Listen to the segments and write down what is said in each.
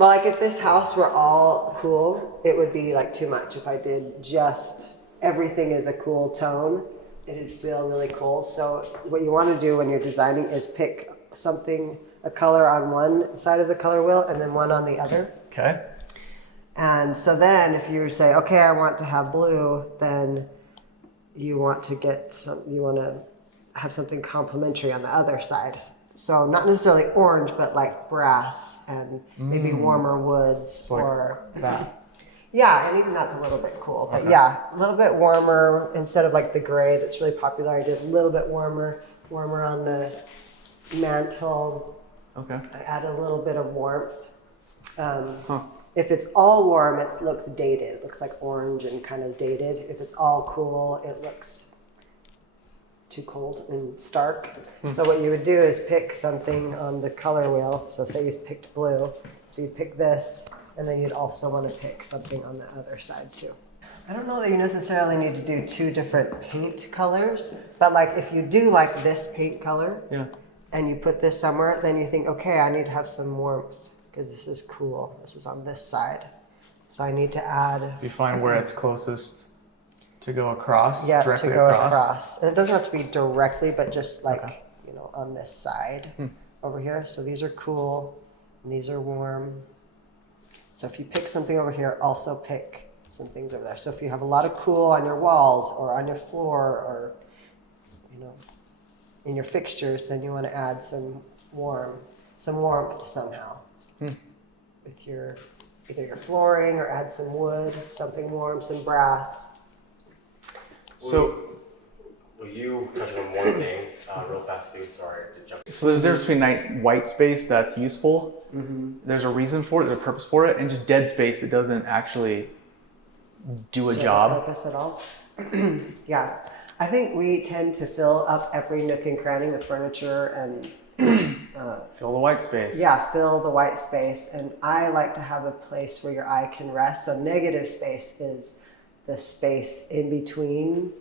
Well, like if this house were all cool, it would be like too much. If I did just everything is a cool tone, it'd feel really cool. So what you want to do when you're designing is pick something, a color on one side of the color wheel and then one on the other. Okay. And so then if you say, okay, I want to have blue, then you want to have something complementary on the other side. So not necessarily orange, but like brass and maybe warmer woods or that. Yeah, and even that's a little bit cool. But yeah, a little bit warmer instead of like the gray that's really popular. I did a little bit warmer on the mantle. Okay. I add a little bit of warmth. If it's all warm, it looks dated. It looks like orange and kind of dated. If it's all cool, it looks too cold and stark. So what you would do is pick something on the color wheel. So say you picked blue, so you'd pick this, and then you'd also want to pick something on the other side too. I don't know that you necessarily need to do two different paint colors, but like if you do like this paint color, and you put this somewhere, then you think, okay, I need to have some warmth because this is cool. This is on this side, so I need to add. So you find where it's closest to go across. Yeah, directly to go across. And it doesn't have to be directly, but just like, on this side over here. So these are cool and these are warm. So if you pick something over here, also pick some things over there. So if you have a lot of cool on your walls or on your floor or, in your fixtures, then you want to add some warmth somehow with either your flooring or add some wood, something warm, some brass. So, will you touch on one thing real fast too? Sorry to jump. So there's a difference between nice white space that's useful. There's a reason for it, there's a purpose for it, and just dead space that doesn't actually do a job. Purpose at all. Yeah, I think we tend to fill up every nook and cranny with furniture and Fill the white space. Yeah, fill the white space, and I like to have a place where your eye can rest. So negative space is the space in between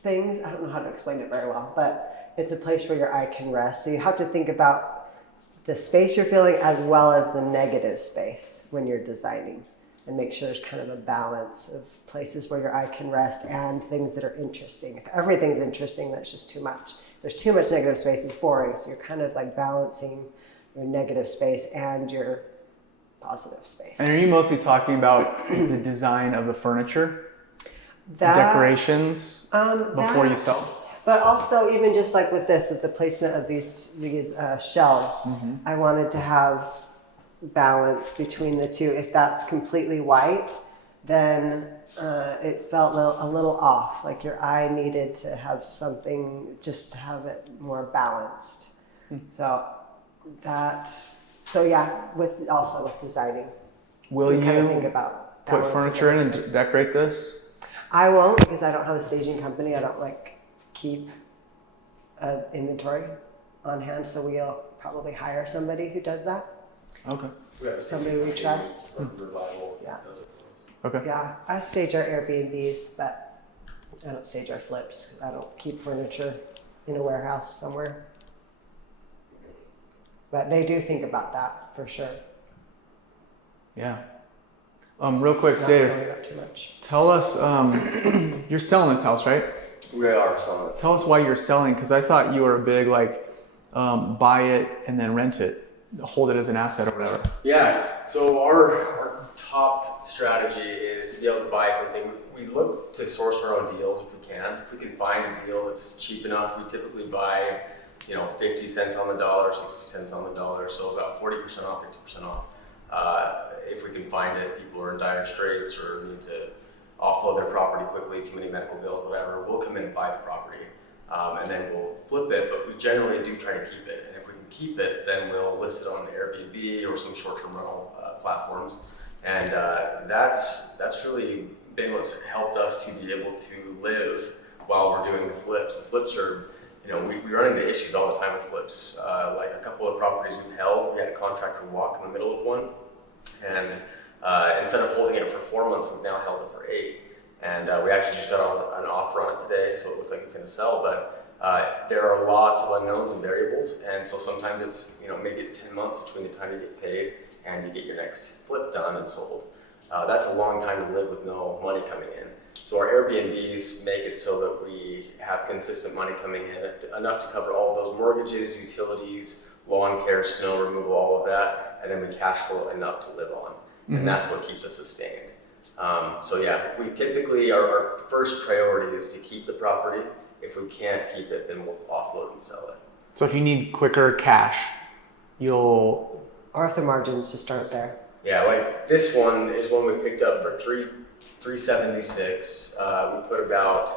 things. I don't know how to explain it very well, but it's a place where your eye can rest. So you have to think about the space you're filling as well as the negative space when you're designing, and make sure there's kind of a balance of places where your eye can rest and things that are interesting. If everything's interesting, that's just too much. If there's too much negative space, it's boring. So you're kind of like balancing your negative space and your positive space. And are you mostly talking about the design of the furniture, decorations before you sell? But also even just like with the placement of these shelves, I wanted to have balance between the two. If that's completely white, then it felt a little off. Like your eye needed to have something just to have it more balanced. So yeah, with designing. Will you think about put furniture in and decorate this? I won't, because I don't have a staging company. I don't keep inventory on hand, so we'll probably hire somebody who does that. Okay. Somebody we trust. Yeah. Okay. Yeah, I stage our Airbnbs, but I don't stage our flips. I don't keep furniture in a warehouse somewhere. But they do think about that for sure. Yeah. Real quick, Not Dave, going up too much. tell us, you're selling this house, right? We are selling it. Tell us why you're selling, because I thought you were a big buy it and then rent it, hold it as an asset or whatever. Yeah, so our top strategy is to be able to buy something. We look to source our own deals if we can. If we can find a deal that's cheap enough, we typically buy 50 cents on the dollar, 60 cents on the dollar, so about 40% off, 50% off. If we can find it, people are in dire straits or need to offload their property quickly, too many medical bills, whatever, we'll come in and buy the property, and then we'll flip it, but we generally do try to keep it. And if we can keep it, then we'll list it on Airbnb or some short-term rental platforms. And that's really been what's helped us to be able to live while we're doing the flips. The flips are, we run into issues all the time with flips. Like a couple of properties we've held, we had a contractor walk in the middle of one, and instead of holding it for 4 months, we've now held it for 8. And we actually just got an offer on it today, so it looks like it's going to sell. But there are lots of unknowns and variables, and so sometimes it's maybe it's 10 months between the time you get paid and you get your next flip done and sold. That's a long time to live with no money coming in. So our Airbnbs make it so that we have consistent money coming in, enough to cover all of those mortgages, utilities, lawn care, snow removal, all of that, and then we cash flow enough to live on. And that's what keeps us sustained. So yeah, we typically, our first priority is to keep the property. If we can't keep it, then we'll offload and sell it. So if you need quicker cash, you'll... Or if the margins just aren't there. Yeah, like this one is one we picked up for $376. We put about,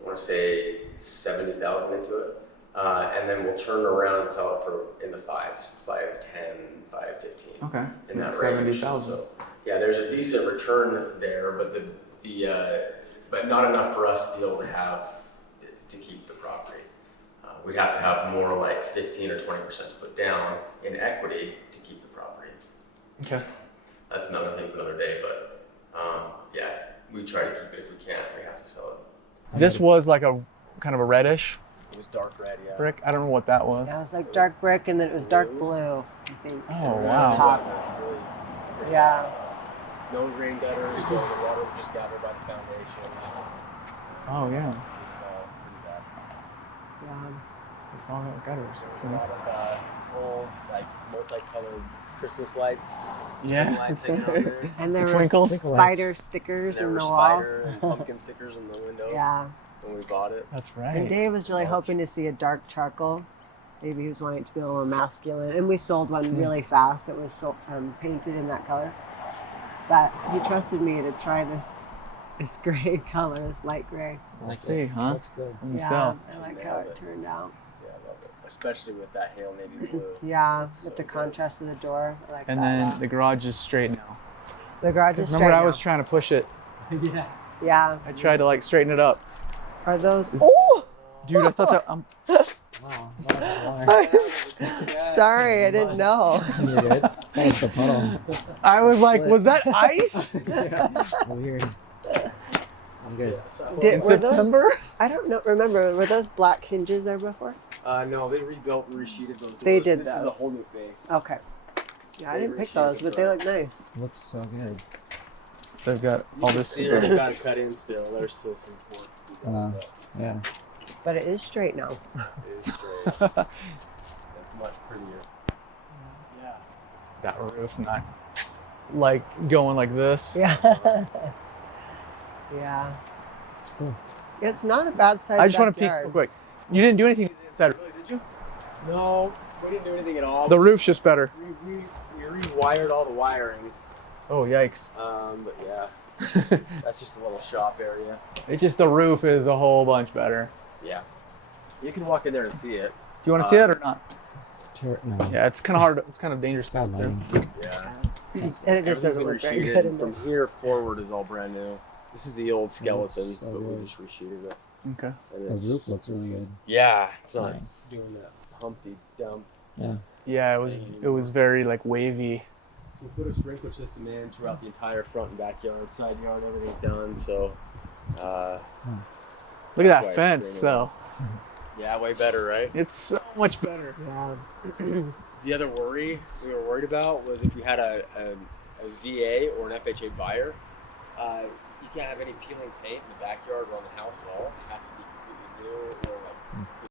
I want to say 70,000 into it. And then we'll turn around and sell it for in the fives, 510, 515. Okay. In that 70,000. range. So yeah, there's a decent return there, but but not enough for us to be able to keep the property. We'd have to have more like 15 or 20% to put down in equity to keep the property. Okay. That's another thing for another day, but yeah, we try to keep it. If we can't, we have to sell it. This was like a kind of a reddish It was dark red, yeah. brick. I don't know what that was. Yeah, it was like dark brick and then it was dark blue, I think. Oh, on wow. top. Yeah. No rain gutters, so the water would just gather by the foundation. Oh, yeah. It was all pretty bad. Yeah. So it's all got gutters. That's A nice. lot of old, like multicolored Christmas lights, Yeah, string lights that's hanging out right. there. And there were Twinkles. spider stickers There in were the wall. spider and pumpkin stickers in the window Yeah. when we bought it. That's And right. Dave was really hoping to see a dark charcoal. Maybe he was wanting it to be a little more masculine. And we sold one really fast that was painted in that color. But he trusted me to try this gray color, this light gray. Let's see, huh? Looks good. Let me Yeah, sell. I like how it turned out. Yeah, I love it. Especially with that hail navy blue. Yeah, Looks with so the good. contrast of the door. I like And that a then lot. the garage is straight now. The garage is Remember, straight I was now. trying to push it. Yeah. Yeah. I tried to like straighten it up. Are those? Oh! Dude, I thought that. Wow. Sorry, I didn't know. You're good. That was a puddle. I was like, Slip. was that ice? Weird. I'm good. In Were those, September? I don't know. Remember, were those black hinges there before? No, they rebuilt and resheeted those. They doors. did This is a those. whole new face. Okay. Yeah, I They didn't pick resheeted those, the but they look nice. Looks so good. So I've got all this. See, they got to cut in still. There's still some work to be done. Yeah. But it is straight now. But it is straight. That's much prettier. Yeah. That roof, not like going like this. Yeah. Yeah. It's not a bad size I just want to peek backyard. real quick. You didn't do anything to the inside, really, did you? No, we didn't do anything at all. The roof's just better. We rewired all the wiring. Oh, yikes. But yeah, that's just a little shop area. It's just the roof is a whole bunch better. Yeah. You can walk in there and see it. Do you want to see that or not? It's no. Yeah, it's kind of hard. It's kind of dangerous. Bad back there. lighting. Yeah. And it just doesn't look very good in there. From here forward is all brand new. This is the old skeleton, so but we good. just resheeted it. Okay. And The it's, roof looks really good. yeah, it's not Nice. doing that Humpty Dump. Yeah. Yeah, it was very like wavy. So we put a sprinkler system in throughout the entire front and backyard, side yard, everything's done. So, Look at That's why that it's fence, green. though. yeah, way better, right? It's so much better. Yeah. The other worry we were worried about was if we had a VA or an FHA buyer, you can't have any peeling paint in the backyard or on the house at all. It has to be completely new or